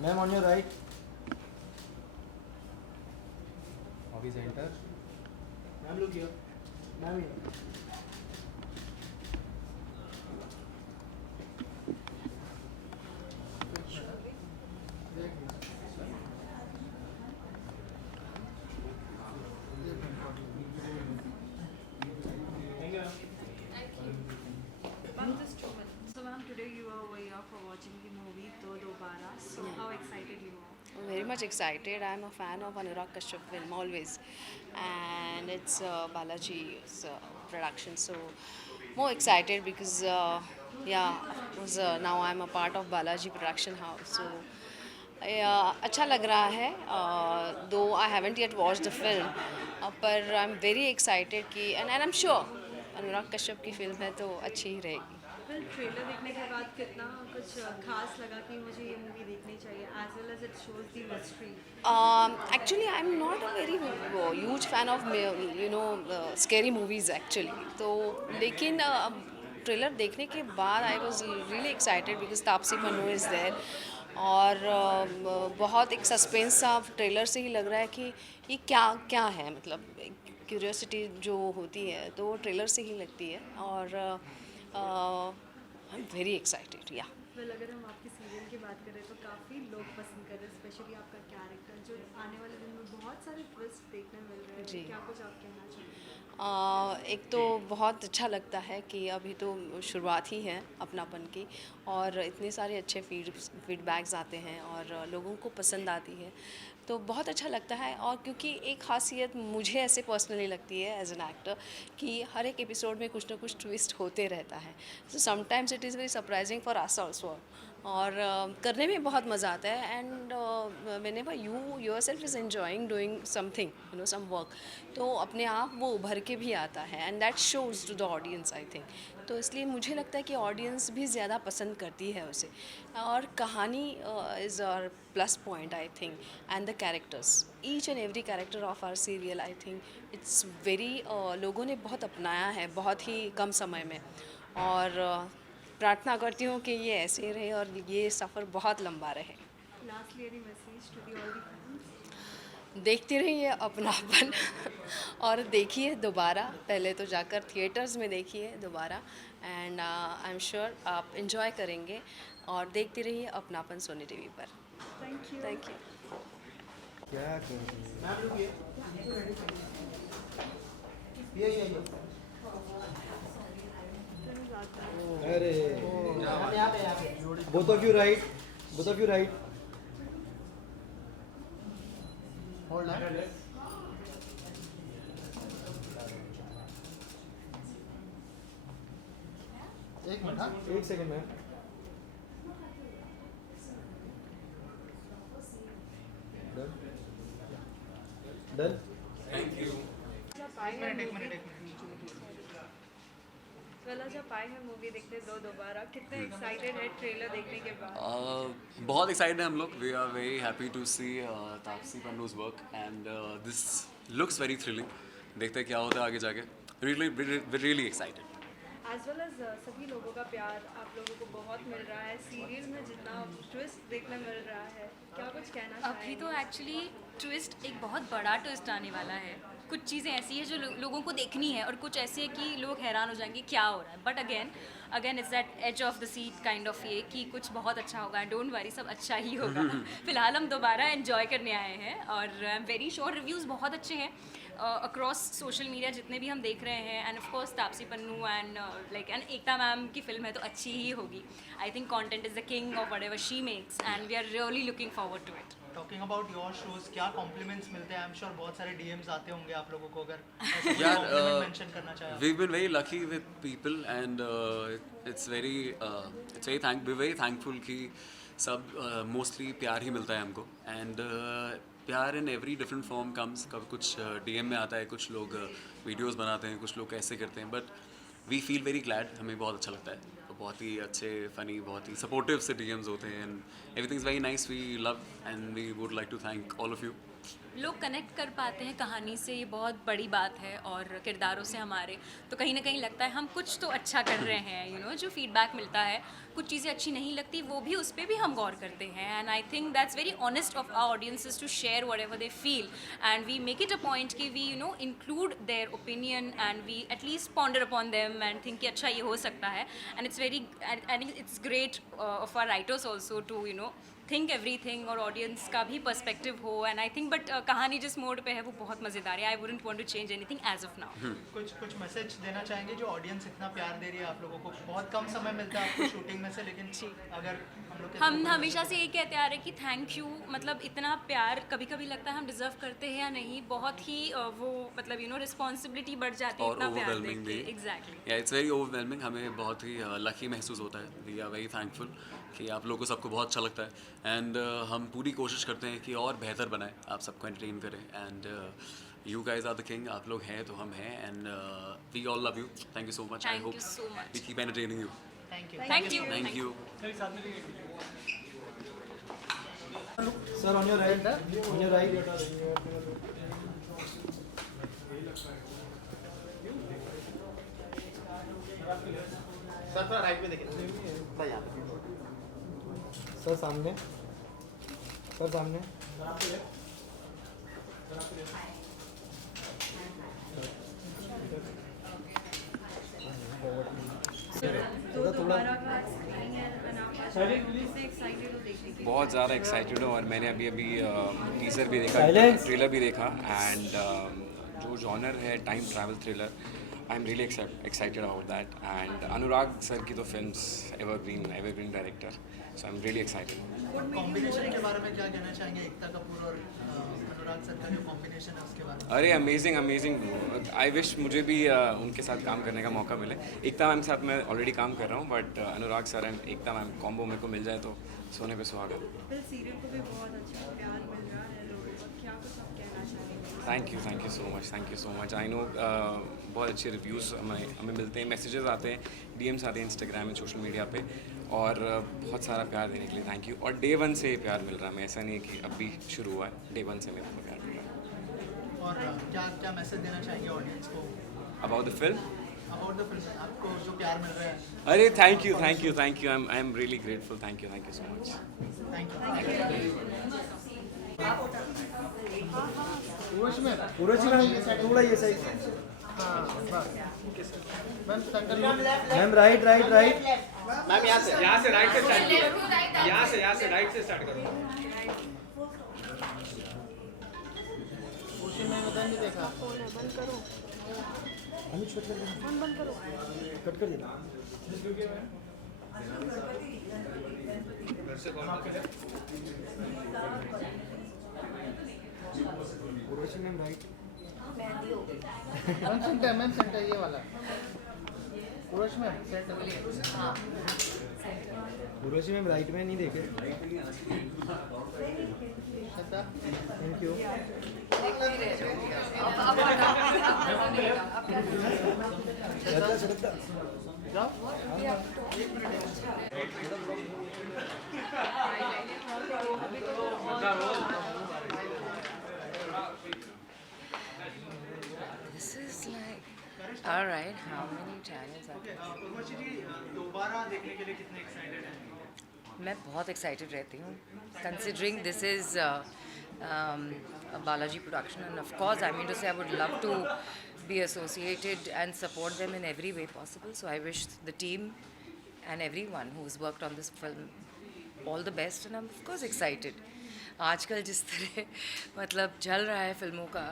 Ma'am, on your right. Hobby center. Ma'am, look here. Ma'am, here. About this Truman. So ma'am, today you are over here for watching the movie Do Dobara. So how excited you are? I'm very much excited. I'm a fan of Anurag Kashyap film always, and it's Balaji's production. So more excited because of course now I'm a part of Balaji Production House. So अच्छा लग रहा है. Though I haven't yet watched the film, पर I'm very excited कि and I'm sure Anurag Kashyap की film है तो अच्छी ही रहेगी. Well, ट्रेलर देखने के बाद कितना कुछ खास लगा कि मुझे ये मूवी देखनी चाहिए as well as it shows the mystery. Actually, I'm not a very huge fan of scary movies actually. तो लेकिन ट्रेलर देखने के बाद I was really excited because Taapsee Pannu is there और बहुत एक सस्पेंस सा ट्रेलर से ही लग रहा है कि ये क्या क्या है, मतलब क्यूरियोसिटी जो होती है तो वो ट्रेलर से ही लगती है और आई एम वेरी एक्साइटेड या. Well, अगर हम आपकी सीरियल की बात करें तो काफ़ी लोग पसंद कर रहे हैं, स्पेशली आपका कैरेक्टर जो आने वाले दिन में बहुत सारे ट्विस्ट देखने मिल रहे हैं. जी. क्या कुछ आप कहना चाहेंगे? एक तो बहुत अच्छा लगता है कि अभी तो शुरुआत ही है अपनापन की और इतने सारे अच्छे फीडबैक्स आते हैं और लोगों को पसंद आती है तो बहुत अच्छा लगता है. और क्योंकि एक खासियत मुझे ऐसे पर्सनली लगती है एज एन एक्टर कि हर एक एपिसोड में कुछ ना कुछ ट्विस्ट होते रहता है. So sometimes it is very surprising for us also और करने में बहुत मज़ा आता है. And whenever you yourself is enjoying doing something some work तो अपने आप वो उभर के भी आता है and that shows to the audience I think. तो इसलिए मुझे लगता है कि ऑडियंस भी ज़्यादा पसंद करती है उसे. और कहानी is our plus point I think and the characters each and every character of our serial I think it's very लोगों ने बहुत अपनाया है बहुत ही कम समय में और प्रार्थना करती हूँ कि ये ऐसे ही रहे और ये सफ़र बहुत लंबा रहे. Lastly, any message to the all the fans? देखते रहिए अपनापन और देखिए दोबारा. पहले तो जाकर थिएटर्स में देखिए दोबारा एंड आई एम श्योर आप इन्जॉय करेंगे और देखते रहिए अपनापन सोनी टीवी पर. Thank you. Thank you. क्या कर रही है? Ma'am, look here. Here. अरे. यहाँ पे. Both of you right. Both of you right. Hold on. एक मिनट. हाँ. एक सेकंड मैम. Done. वेला जब आए हैं मूवी देखने दो दोबारा कितने एक्साइटेड है ट्रेलर देखने के बाद? बहुत एक्साइटेड हैं हम लोग. We are very happy to see Taapsee Pannu's work and this looks very thrilling. देखते हैं क्या होता है आगे जाके. Really excited. As well as सभी लोगों का प्यार आप लोगों को बहुत मिल रहा है. सीरियल में जितना ट्विस्ट देखने मिल रहा है, क्या कुछ कहना अभी चाहेंगे? तो एक्चुअली ट्विस्ट एक बहुत बड़ा ट्विस्ट आने वाला है. कुछ चीज़ें ऐसी है जो लोगों को देखनी है और कुछ ऐसी है कि लोग हैरान हो जाएंगे क्या हो रहा है. But again it's that edge of the seat kind of ये कि कुछ बहुत अच्छा होगा. डोंट वरी, सब अच्छा ही होगा. फिलहाल हम दोबारा एंजॉय करने आए हैं और I am very sure reviews बहुत अच्छे हैं अक्रॉस सोशल मीडिया जितने भी हम देख रहे हैं. And of course Taapsee Pannu and Ekta ma'am की फिल्म है तो अच्छी ही होगी. I think content is the king of whatever she makes and we are really looking forward to it. Talking about your shows, क्या कॉम्प्लीमेंट्स मिलते हैं? आई एम श्योर बहुत सारे डीएम्स आते होंगे आप लोगों को, अगर यार मेंशन करना चाहें. we've been very lucky with people and it's very thankful कि सब मोस्टली प्यार ही मिलता है हमको. एंड प्यार in every different form comes. कभी कुछ डीएम में आता है, कुछ लोग वीडियोस बनाते हैं, कुछ लोग ऐसे करते हैं. But we feel very glad. हमें बहुत अच्छा लगता है. बहुत ही अच्छे फ़नी बहुत ही सपोर्टिव से डीएम्स होते हैं and everything is very nice. We love and we would like to thank all of you. लोग कनेक्ट कर पाते हैं कहानी से, ये बहुत बड़ी बात है, और किरदारों से हमारे, तो कहीं ना कहीं लगता है हम कुछ तो अच्छा कर रहे हैं। जो फीडबैक मिलता है, कुछ चीज़ें अच्छी नहीं लगती, वो भी उस पर भी हम गौर करते हैं। And I think that's very honest of our audiences to share whatever they feel, and we make it a point कि we include their opinion, and we at least ponder upon them and think कि अच्छा ये हो सकता है। And it's very and it's great of our writers also to think everything, और audience का भी पर्सपेक्टिव हो। एंड आई थिंक बट कहानी जिस मोड पे है वो बहुत मज़ेदार है। I wouldn't want to change anything as of now. कुछ मैसेज देना चाहेंगे जो ऑडियंस इतना प्यार दे रही है आप लोगों को? बहुत कम समय मिलता है आपको शूटिंग में से, लेकिन अगर हम हमेशा से यही कहते आ रहे हैं कि थैंक यू, मतलब इतना प्यार कभी कभी लगता है हम डिजर्व करते हैं या नहीं, बहुत ही वो मतलब रिस्पॉन्सिबिलिटी बढ़ जाती है और इतना प्यार ओवरवेलमिंग देख भी। के। एग्जैक्टली, या इट्स वेरी ओवरवेलमिंग, हमें बहुत ही लकी महसूस होता है। वी आर वेरी थैंकफुल कि आप लोगों को सबको बहुत अच्छा लगता है। एंड हम पूरी कोशिश करते हैं कि और बेहतर बनाएं, आप सबको एंटरटेन करें। And you guys are the king, आप लोग हैं तो हम हैं। And we all love you, thank you so much. I Thank hope you so much. We keep entertaining you. Thank you. Thank you. Thank you. Sir, on your right. On your right. Sir थोड़ा right में देखिए। Sir सामने। Sir सामने। तो दोबारा का screening है अनाम, एक्साइटेड हो देखने के लिए? बहुत ज़्यादा एक्साइटेड हूँ, और मैंने अभी टीज़र भी देखा, Silence. ट्रेलर भी देखा। एंड जो जॉनर है time travel thriller, I am really excited about that. And Anurag sir की तो films evergreen director, so I am really excited. Combination के बारे में क्या कहना चाहेंगे? एकता कपूर और अनुराग सर का जो कॉम्बिनेशन है उसके बारे में? अरे अमेजिंग अमेजिंग, आई विश मुझे भी उनके साथ काम करने का मौका मिले। एकता मैम के साथ मैं ऑलरेडी काम कर रहा हूँ, but Anurag sir and Ekta ma'am combo मेरे को मिल जाए तो सोने पे सुहागा। फिर सीरियल को भी बहुत अच्छा प्यार मिल रहा है लोगों का, क्या कुछ आप कहना चाहेंगे? Thank you so much. I know बहुत अच्छे रिव्यूज़ हमें मिलते हैं, मैसेजेस आते हैं, डीएम्स आते हैं इंस्टाग्राम में, सोशल मीडिया पे, और बहुत सारा प्यार देने के लिए थैंक यू। और डे वन से प्यार मिल रहा है, मैं ऐसा नहीं है कि अभी शुरू हुआ है, डे वन से मेरे को प्यार मिल रहा है। और क्या मैसेज देना चाहेंगे ऑडियंस को about the film? About the film, आपको जो प्यार मिल रहा है? अरे thank you, I am really grateful, thank you so much. Thank you. Urvashi ma'am थोड़ा ये साइड। Ma'am right. मैम यहाँ से राइट से स्टार्ट करो। यहाँ से राइट से स्टार्ट करो। अनुज कट कर देना। Urvashi ma'am right. Ma'am centre ये वाला। Urvashi ma'am centre. Urvashi ma'am right में नहीं देखे। Thank you. This is like, all right, how many channels are there? Urvashi ji, दोबारा देखने के लिए कितने एक्साइटेड हैं? मैं बहुत एक्साइटेड रहती हूँ, considering this is a Balaji production, and of course I mean to say I would love to be associated and support them in every way possible. So I wish the team and everyone who's worked on this film all the best, and I'm of course excited. आजकल जिस तरह मतलब चल रहा है फिल्मों का,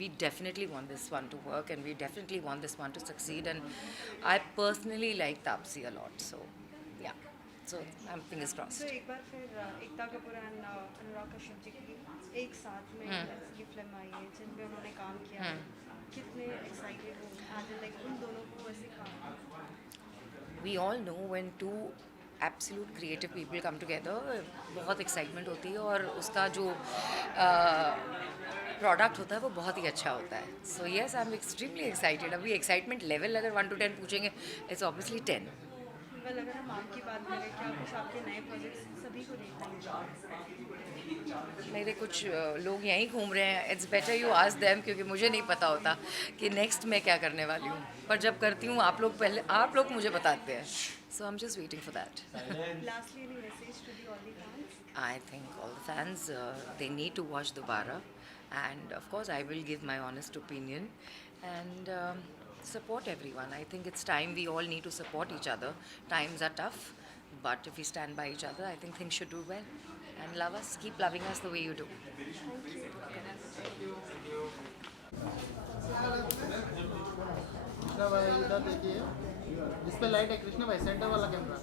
we definitely want this one to work, and we definitely want this one to succeed, and I personally like Taapsee a lot, so yeah, so I'm fingers crossed. तो एक बार फिर एकता कपूर एंड अनुराग कश्यप जी की एक साथ में की फिल्म आई है जिन पे उन्होंने काम किया है, कितने एक्साइटेड हो आज लाइक उन दोनों को वैसे काम? We all know when two absolute creative people come together, बहुत excitement होती है, और उसका जो प्रोडक्ट होता है वो बहुत ही अच्छा होता है. So yes, I'm extremely excited. अभी excitement level अगर 1 to 10 पूछेंगे, it's obviously 10. वेल अगर हम आपकी बात करें, क्या कुछ आपके नए प्रोजेक्ट्स सभी को देखना है? मेरे कुछ लोग यहीं घूम रहे हैं. It's better you ask them, क्योंकि मुझे नहीं पता होता कि नेक्स्ट मैं क्या करने वाली हूँ. पर जब करती हूँ आप लोग मुझे बताते हैं. So I am just waiting for that. Lastly, any message to the all the fans? I think all the fans, they need to watch Dobara, and of course I will give my honest opinion, and support everyone. I think it's time we all need to support each other. Times are tough, but if we stand by each other, I think things should do well. And love us, keep loving us the way you do. Krishna भाई इधर देखिए, जिस पे light है कृष्णा भाई, centre वाला camera.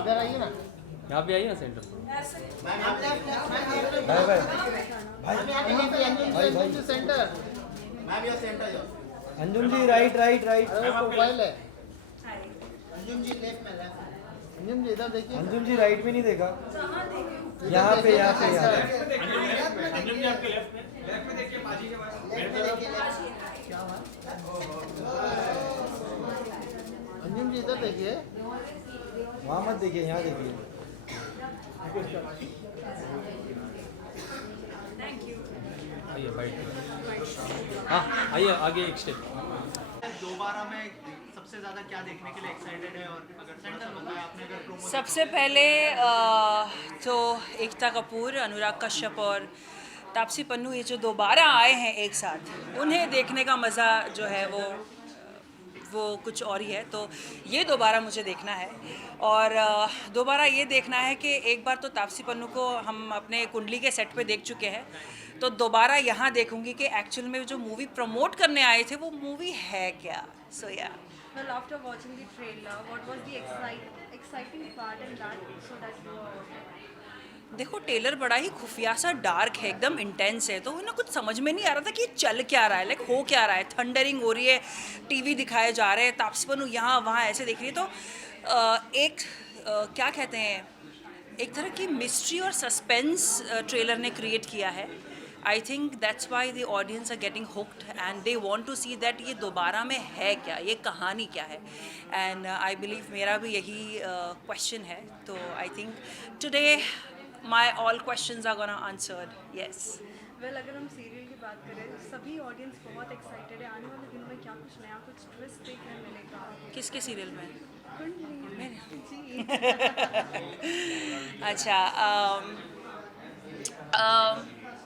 इधर आइए ना. यहाँ पे आइए ना सेंटर. बाय बाय भाई सेंटर. अंजुम जी राइट राइट राइट. मोबाइल है. अंजुम जी लेफ्ट में, अंजुम जी इधर देखिए. अंजुम जी राइट में नहीं देखा. यहाँ पे यहाँ पे यहाँ पे. अंजुम जी आपके लेफ्ट में देखिए, बाजी के पास. अंजुम जी इधर देखिए. वहाँ मत देखिए, यहाँ देखिए. आइए बाइट. हाँ आइए आगे एक स्टेप. दोबारा में सबसे ज़्यादा क्या देखने के लिए एक्साइटेड है, और अगर सेंटर बताया आपने, अगर प्रोमो. सबसे पहले तो एकता कपूर, अनुराग कश्यप और तापसी पन्नू, ये जो दोबारा आए हैं एक साथ, उन्हें देखने का मज़ा जो है वो कुछ और ही है. तो ये दोबारा मुझे देखना है, और दोबारा ये देखना है कि एक बार तो तापसी पन्नू को हम अपने कुंडली के सेट पे देख चुके हैं, तो दोबारा यहाँ देखूंगी कि एक्चुअल में जो मूवी प्रमोट करने आए थे वो मूवी है क्या. सो या Well, after watching the trailer, what was the exciting part in that so that you देखो, टेलर बड़ा ही खुफिया सा डार्क है, एकदम इंटेंस है, तो ना कुछ समझ में नहीं आ रहा था कि चल क्या रहा है, लाइक हो क्या रहा है. थंडरिंग हो रही है, टीवी दिखाए जा रहे हैं, तापसी पन्नू यहाँ वहाँ ऐसे देख रही है. तो एक क्या कहते हैं, एक तरह की मिस्ट्री और सस्पेंस ट्रेलर ने क्रिएट किया है. I think that's why the audience are getting hooked and they want to see that ये दोबारा में है क्या, ये कहानी क्या है. एंड आई बिलीव मेरा भी यही क्वेश्चन है. तो I think today my all questions are gonna answered. Yes. Well, अगर हम सीरियल की बात करें, सभी ऑडियंस बहुत एक्साइटेड है. आने वाले दिनों में क्या कुछ नया, कुछ ट्विस्ट देखने मिलेगा? किसके सीरियल में? जी. अच्छा,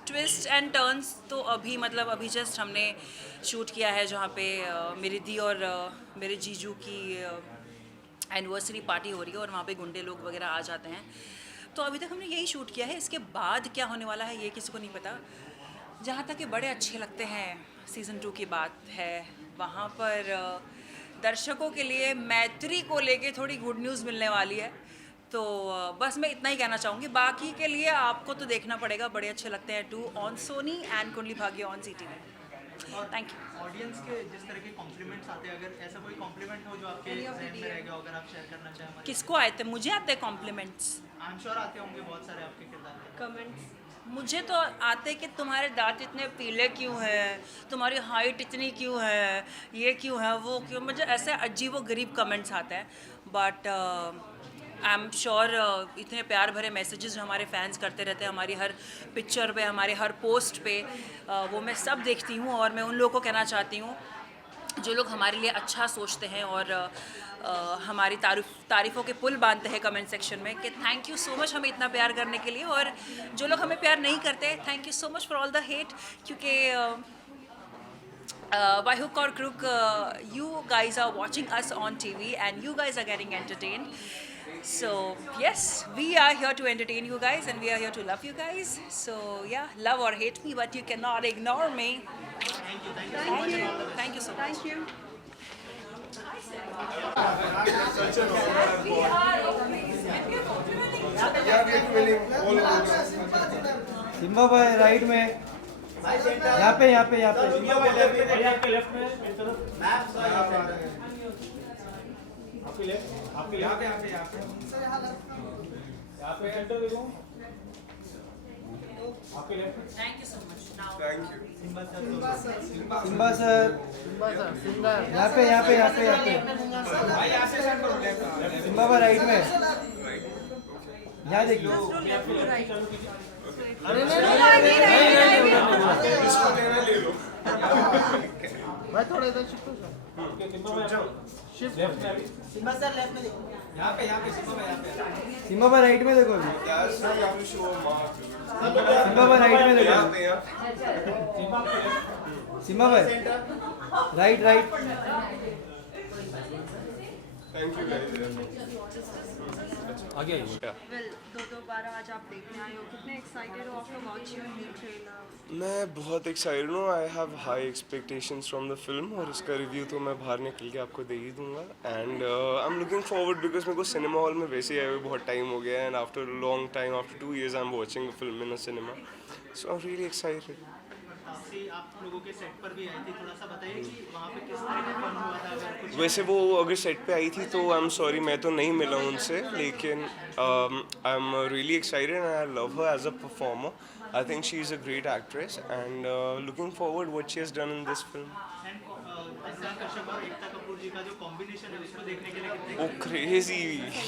ट्विस्ट एंड टर्न्स तो अभी जस्ट हमने शूट किया है, जहाँ पे मेरी दी और मेरे जीजू की एनिवर्सरी पार्टी हो रही है, और वहाँ पे गुंडे लोग वगैरह आ जाते हैं. तो अभी तक हमने यही शूट किया है. इसके बाद क्या होने वाला है ये किसी को नहीं पता. जहाँ तक कि बड़े अच्छे लगते हैं सीज़न 2 की बात है, वहाँ पर दर्शकों के लिए मैत्री को लेके थोड़ी गुड न्यूज़ मिलने वाली है. तो बस मैं इतना ही कहना चाहूँगी. बाकी के लिए आपको तो देखना पड़ेगा. बड़े अच्छे लगते हैं 2 on Sony and Kundali Bhagya on CTV. Thank you. Audience के जिस तरह के कॉम्प्लीमेंट्स आते हैं, अगर ऐसा कोई कॉम्प्लीमेंट हो जो आपके जहन में रहेगा, अगर आप शेयर करना चाहें. किसको आए थे? मुझे आते हैं कॉम्प्लीमेंट्स. आई एम श्योर आते होंगे बहुत सारे आपके किरदार में कमेंट्स. मुझे तो आते कि तुम्हारे दांत इतने पीले क्यों हैं, तुम्हारी हाइट इतनी क्यों है, ये क्यों है, वो क्यों. मुझे ऐसे अजीब व गरीब कमेंट्स आते हैं. बट आई एम श्योर इतने प्यार भरे मैसेजेस जो हमारे फैंस करते रहते हैं हमारी हर पिक्चर पे, हमारे हर पोस्ट पे, वो मैं सब देखती हूँ. और मैं उन लोगों को कहना चाहती हूँ जो लोग हमारे लिए अच्छा सोचते हैं और हमारी तारीफ़ों के पुल बांधते हैं कमेंट सेक्शन में, कि थैंक यू सो मच हमें इतना प्यार करने के लिए. और जो लोग हमें प्यार नहीं करते, thank you so much for all the hate. क्योंकि by hook or crook, you guys are watching us on TV and you guys are getting entertained. So yes, we are here to entertain you guys and we are here to love you guys. So yeah, love or hate me, but you cannot ignore me. Thank you. Thank you so much. Thank you. Simba भाई right में, यहाँ पे आपके left में मेरी तरफ. आपके left, आपके यहाँ पे एंटर देखो. Thank you so much now Simba sir, यहाँ पे यहाँ पे यहाँ पे यहाँ पे सिम्बा पर राइट में, यहाँ देखिए। भाई थोड़ा इधर शिफ्ट हो जाओ। सिम्बा सर लेफ्ट में देखो। यहाँ पे सिम्बा यहाँ पे सिम्बा पर राइट में देखो अभी। सिम्बा पर राइट में देखो। सिम्बा पर राइट राइट। थैंक यू आगे वेल दोबारा आज आप देखने आए हो, कितने एक्साइटेड हो आफ्टर वॉचिंग द ट्रेलर? मैं बहुत एक्साइटेड हूँ। I have high expectations from the film और इसका रिव्यू तो मैं बाहर निकल के आपको दे ही दूंगा। And I am looking forward because मेरे को सिनेमा हॉल में वैसे ही आए हुए बहुत टाइम हो गया and after long time, after 2 years I am watching a film in a cinema, so I am really excited. आप लोगों के सेट पर भी आई थी, थोड़ा सा बताइए कि वहाँ पे किस तरह का फन हुआ था? अगर कुछ वैसे वो अगर सेट पे आई थी तो आई एम सॉरी मैं तो नहीं मिला उनसे, लेकिन I am really excited and I love her as a performer. I think she is a great actress and looking forward what she has done in this film. Anurag Kashyap और एकता कपूर जी का जो combination है उसको देखने के लिए कितने वो क्रेजी,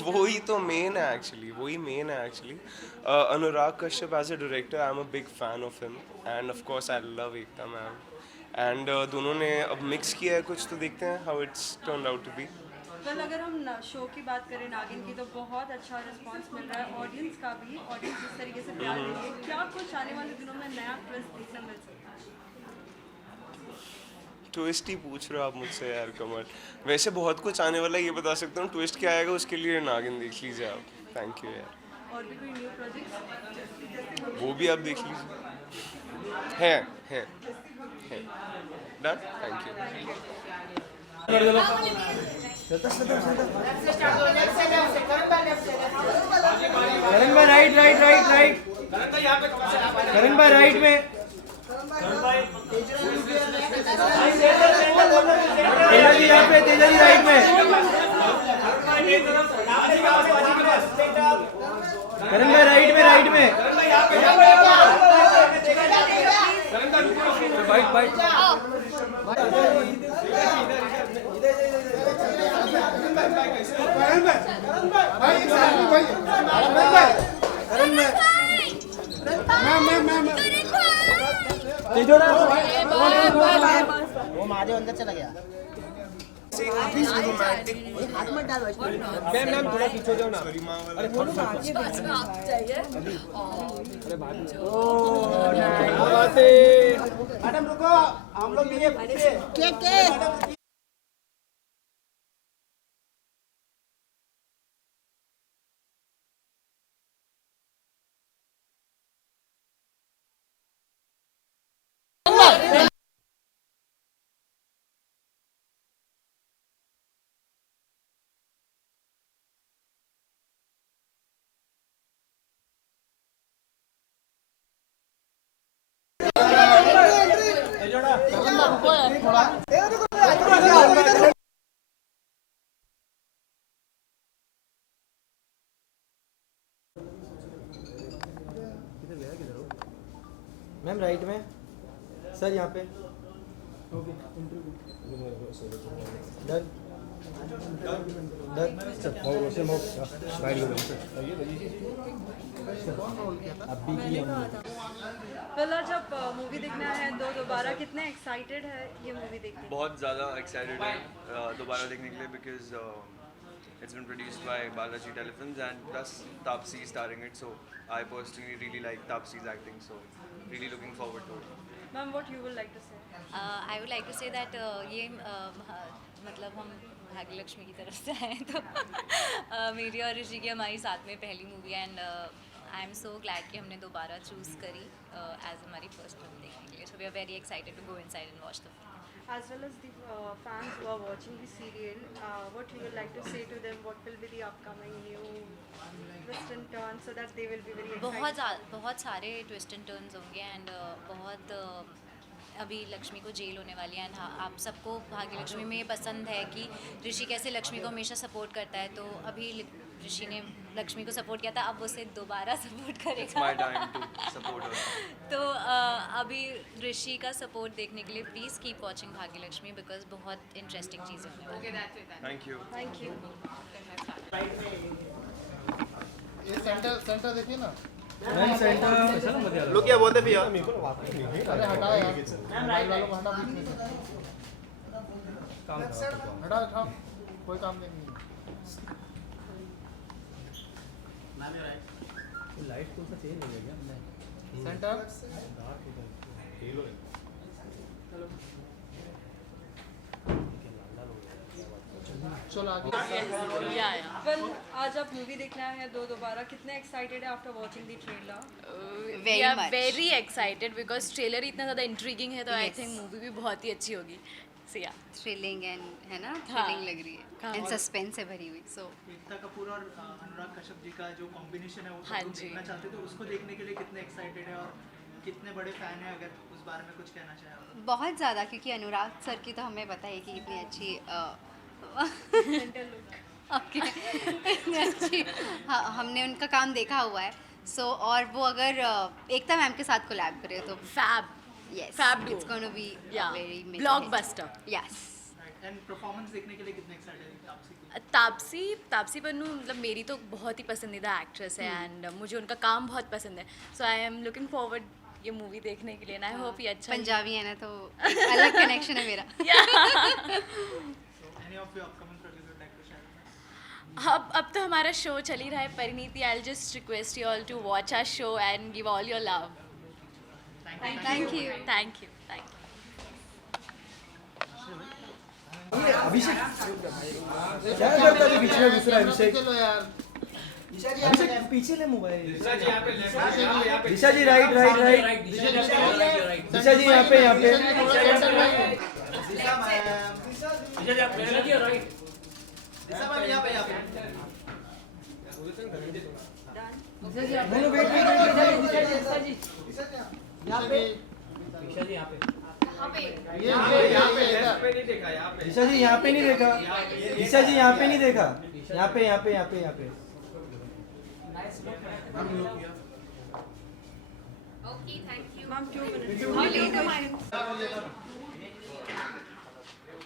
वही तो मेन है एक्चुअली, वही मेन है actually. Anurag Kashyap as a director I am a big fan of him and of course I love Ekta ma'am and दोनों ने अब मिक्स किया है कुछ, तो देखते हैं how it's turned out to be. Well अगर हम शो की बात करें नागिन की, तो बहुत अच्छा रिस्पांस मिल रहा है ऑडियंस का भी। ऑडियंस जिस तरीके से प्यार दे रही है, क्या कुछ आने वाले दिनों में नया ट्विस्ट देखने मिल सकता है? ट्विस्ट ही पूछ रहे हो आप मुझसे यार कमल। वैसे बहुत कुछ आने वाला है, ये बता सकता हूँ। ट्विस्ट क्या आएगा उसके लिए नागिन देख लीजिए आप। थैंक यू यार। और भी कोई न्यू प्रोजेक्ट? वो भी आप देख लीजिए। है डन। Thank you. करण भाई right right right right. Karan भाई राइट में। तेजा जी यहाँ पे, तेजा जी राइट में। करण भाई राइट में, राइट में। Bite bite. वो महादेव अंदर चला गया। हाथ मत डालो। मैम थोड़ा पीछे जाओ ना। अरे थोड़ा मैडम रुको, हम लोग ये के मैम राइट में सर, यहाँ पे डन डन अभी की वेल आज आप मूवी देखने आए हैं दोबारा, कितने एक्साइटेड है ये मूवी देखने? बहुत ज़्यादा एक्साइटेड है दोबारा देखने के लिए because it's been produced by Balaji Telefilms and plus Taapsee is starring it, so I personally really like Taapsee's acting, so really looking forward to it. Ma'am, what you would like to say? I would like to say that ये मतलब हम भाग्यलक्ष्मी की तरफ से आए तो मेरी और ऋषि की हमारी साथ में पहली movie and I am so glad कि हमने दोबारा चूज़ करी एज हमारी फर्स्ट फिल्म देखने के लिए, so we are very excited to go inside and watch the film. As well as the fans who are watching the serial, what you would like to say to them? What will be the upcoming new twist and turns so that they will be very excited? बहुत सारे twist and turns होंगे and बहुत अभी लक्ष्मी को jail होने वाली है, हाँ आप सबको भाग्यलक्ष्मी में ये पसंद है कि ऋषि कैसे लक्ष्मी को हमेशा सपोर्ट करता है, तो अभी ऋषि ने लक्ष्मी को सपोर्ट किया था, अब उसे दोबारा सपोर्ट करेगा। My time to support her. तो अभी ऋषि का सपोर्ट देखने के लिए please keep watching Bhagyalakshmi, because बहुत इंटरेस्टिंग चीज़ें होने वाली हैं। Thank you. Thank you. ये सेंटर देखिए ना। मैम सेंटर लोग क्या बोलते भैया? अरे हटा यार, मोबाइल वालों को हटा बीच में से। हटा, कोई काम नहीं है। लाइट को सा चेंज हो गया हमने सेंटर चलो आगे। वेल आज आप मूवी देखने आए हैं दोबारा, कितने एक्साइटेड है after watching the trailer? Very much. Very excited because trailer इतना ज़्यादा इंट्रीगिंग है, तो आई Yes. थिंक मूवी भी बहुत ही अच्छी होगी। So yeah. थ्रिलिंग एंड है ना, हाँ। थ्रिलिंग लग रही है एंड सस्पेंस से भरी हुई। सो एकता कपूर और अनुराग कश्यप जी का जो कॉम्बिनेशन है वो हाँ सब लोग जी। देखना चाहते हैं, तो उसको देखने के लिए कितने एक्साइटेड है और कितने बड़े फैन है, अगर उस बारे में कुछ कहना चाहें आप। बहुत ज़्यादा, क्योंकि अनुराग सर की तो हमें पता है कि कितनी अच्छी ओके इतनी अच्छी, हाँ हमने उनका काम देखा हुआ है। सो और वो अगर एकता मैम के साथ कोलैब करे तो fab yes, Fab duo. it's going to be Yeah. very major Blockbuster. hit. Yes. And performance देखने के लिए कितने एक्साइटेड हैं तापसी की? तापसी पन्नू मतलब मेरी तो बहुत ही पसंदीदा एक्ट्रेस है एंड मुझे उनका काम बहुत पसंद है। सो आई एम लुकिंग फॉरवर्ड ये मूवी देखने के लिए, आई होप ये अच्छा पंजाबी है ना, तो एक अलग कनेक्शन है मेरा। Any of your upcoming project would like to share? अब तो हमारा शो चल ही रहा है Parineeti. I will just request you all to watch our show and give all your love. Thank you. Thank you. Abhishek क्या करता है बीच में दूसरा अभिषेक? चलो यार, अभिषेक पीछे ले मोबाइल। दिशा जी यहाँ पे लेफ्ट, दिशा जी राइट राइट राइट। दिशा जी यहाँ पे दिशा मैम, दिशा मैम यहाँ पे दोनों वेट दिशा जी यहाँ पे, लेफ्ट पे नहीं देखा, यहाँ पे दिशा जी यहाँ पे नहीं देखा, दिशा जी यहाँ पे नहीं देखा, यहाँ पे यहाँ पे यहाँ पे यहाँ पे। मैम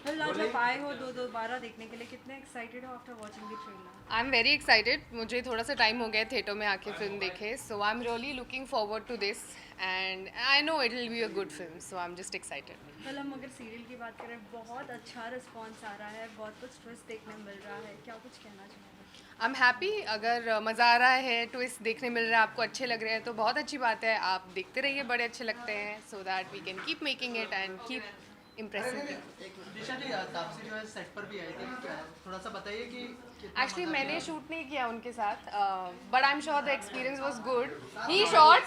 वेल आज आप आए हो दोबारा देखने के लिए, कितने एक्साइटेड हो after watching the trailer? I am very excited. मुझे थोड़ा सा टाइम हो गया थिएटर में आके फिल्म देखे, so I am really looking forward to this and I know it will be a good film, so I am just excited. Well हम अगर सीरियल की बात करें, बहुत अच्छा रिस्पॉन्स आ रहा है, बहुत कुछ ट्विस्ट देखने मिल रहा है, क्या कुछ कहना चाहेंगे? I am happy. अगर मज़ा आ रहा है, ट्विस्ट देखने मिल रहा है, आपको अच्छे लग रहे हैं तो बहुत अच्छी बात है। आप देखते रहिए, बड़े अच्छे लगते हैं, so that we can keep making it and keep impressing. Disha ji Taapsee जो है सेट पर भी आई थी, क्या थोड़ा सा बताइए कि एक्चुअली मैंने शूट नहीं किया उनके साथ, but I am sure the experience was good. He shot,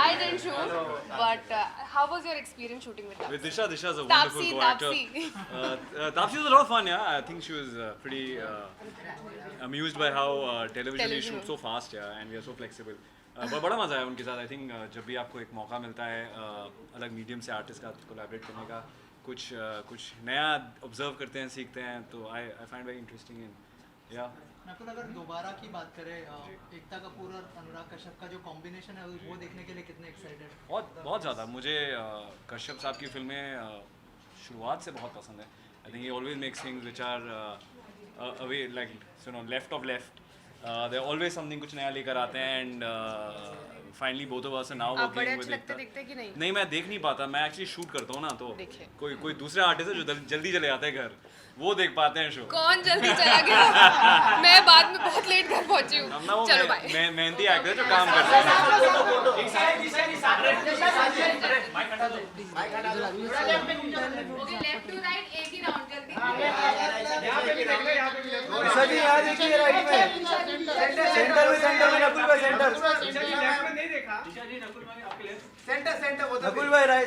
I didn't shoot, but how was your experience shooting with With Disha, Disha's a Taapsee, wonderful co-actor. Taapsee. Taapsee was a lot of fun, yeah. I think she was pretty amused by how television is shoot so fast, yeah, and we are so flexible. but बड़ा मज़ा आया उनके साथ। I think जब भी आपको एक मौका मिलता है अलग मीडियम से आर्टिस्ट का कोलैबोरेट करने का, कुछ नया ऑब्जर्व करते हैं, सीखते हैं, तो I find very interesting in या। नकुल, अगर दोबारा की बात करें, एकता कपूर और अनुराग कश्यप का जो कॉम्बिनेशन है वो देखने के लिए कितने एक्साइटेड? बहुत ज़्यादा। मुझे कश्यप साहब की फिल्में शुरुआत से बहुत पसंद है। I think he always makes things which are away like you know left of left. They always something, कुछ नया लेकर आते हैं and finally both of us are now आप बड़े वर्किंग अच्छे विद लगते दिखते कि नहीं? नहीं, मैं देख नहीं पाता, मैं एक्चुअली शूट करता हूँ ना, तो देखिए। कोई दूसरे आर्टिस्ट है जो जल्दी चले जाते हैं घर, वो देख पाते हैं शो। कौन जल्दी चला गया? मैं बाद में बहुत लेट घर पहुंची हूँ। हम ना वो चलो बाय। मेहनती एक्टर जो काम करते हैं। लेफ्ट टू राइट एक ही राउंड जल्दी। यहाँ पे भी देख लो, यहाँ पे भी देख लो। दिशा जी यहाँ देखिए राइट में, सेंटर में नकुल भाई, सेंटर दिशा जी लेफ्ट में नहीं देखा, दिशा जी नकुल भाई आपके लेफ्ट, सेंटर वो तो नकुल भाई राइट।